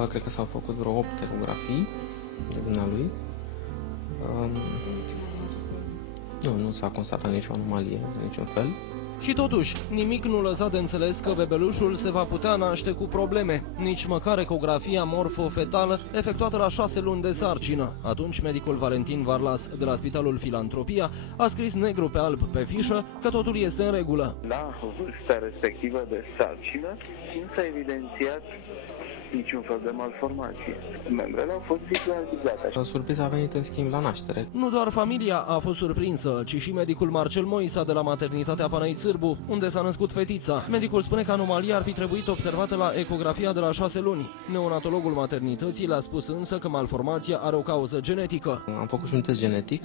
că cred că s-au făcut vreo 8 ecografii de dumnealui. Nu s-a constatat nicio anomalie, de niciun fel. Și totuși, nimic nu lăsa de înțeles că bebelușul se va putea naște cu probleme, nici măcar ecografia morfo-fetală efectuată la 6 luni de sarcină. Atunci medicul Valentin Varlas de la Spitalul Filantropia a scris negru pe alb pe fișă că totul este în regulă. La vârsta respectivă de sarcină nu s-a evidențiat niciun fel de malformație. Membrele au fost ciclalizate. Surpriza a venit în schimb la naștere. Nu doar familia a fost surprinsă, ci și medicul Marcel Moisa de la maternitatea Panai Sârbu, unde s-a născut fetița. Medicul spune că anomalia ar fi trebuit observată la ecografia de la 6 luni. Neonatologul maternității le-a spus însă că malformația are o cauză genetică. Am făcut și un test genetic,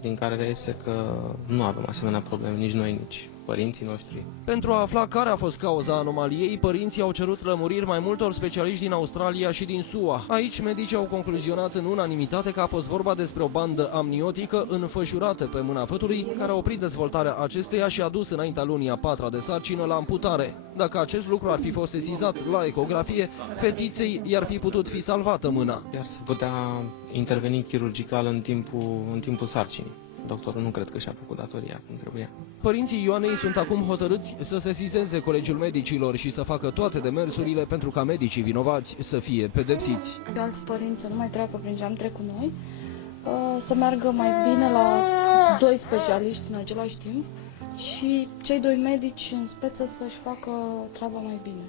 din care reiese că nu avem asemenea probleme, nici noi, nici părinții noștri. Pentru a afla care a fost cauza anomaliei, părinții au cerut lămuriri mai multor specialiști din Australia și din SUA. Aici, medicii au concluzionat în unanimitate că a fost vorba despre o bandă amniotică înfășurată pe mâna fătului, care a oprit dezvoltarea acesteia și a dus înaintea lunii a 4-a de sarcină la amputare. Dacă acest lucru ar fi fost sesizat la ecografie, fetiței i-ar fi putut fi salvată mâna. Iar se putea interveni chirurgical în timpul sarcinii. Doctorul nu cred că și-a făcut datoria cum trebuia. Părinții Ioanei sunt acum hotărâți să sesizeze Colegiul Medicilor și să facă toate demersurile pentru ca medicii vinovați să fie pedepsiți. Alți părinți să nu mai treacă prin ce am trecut noi, să meargă mai bine la 2 specialiști în același timp și cei 2 medici în speță să-și facă treaba mai bine.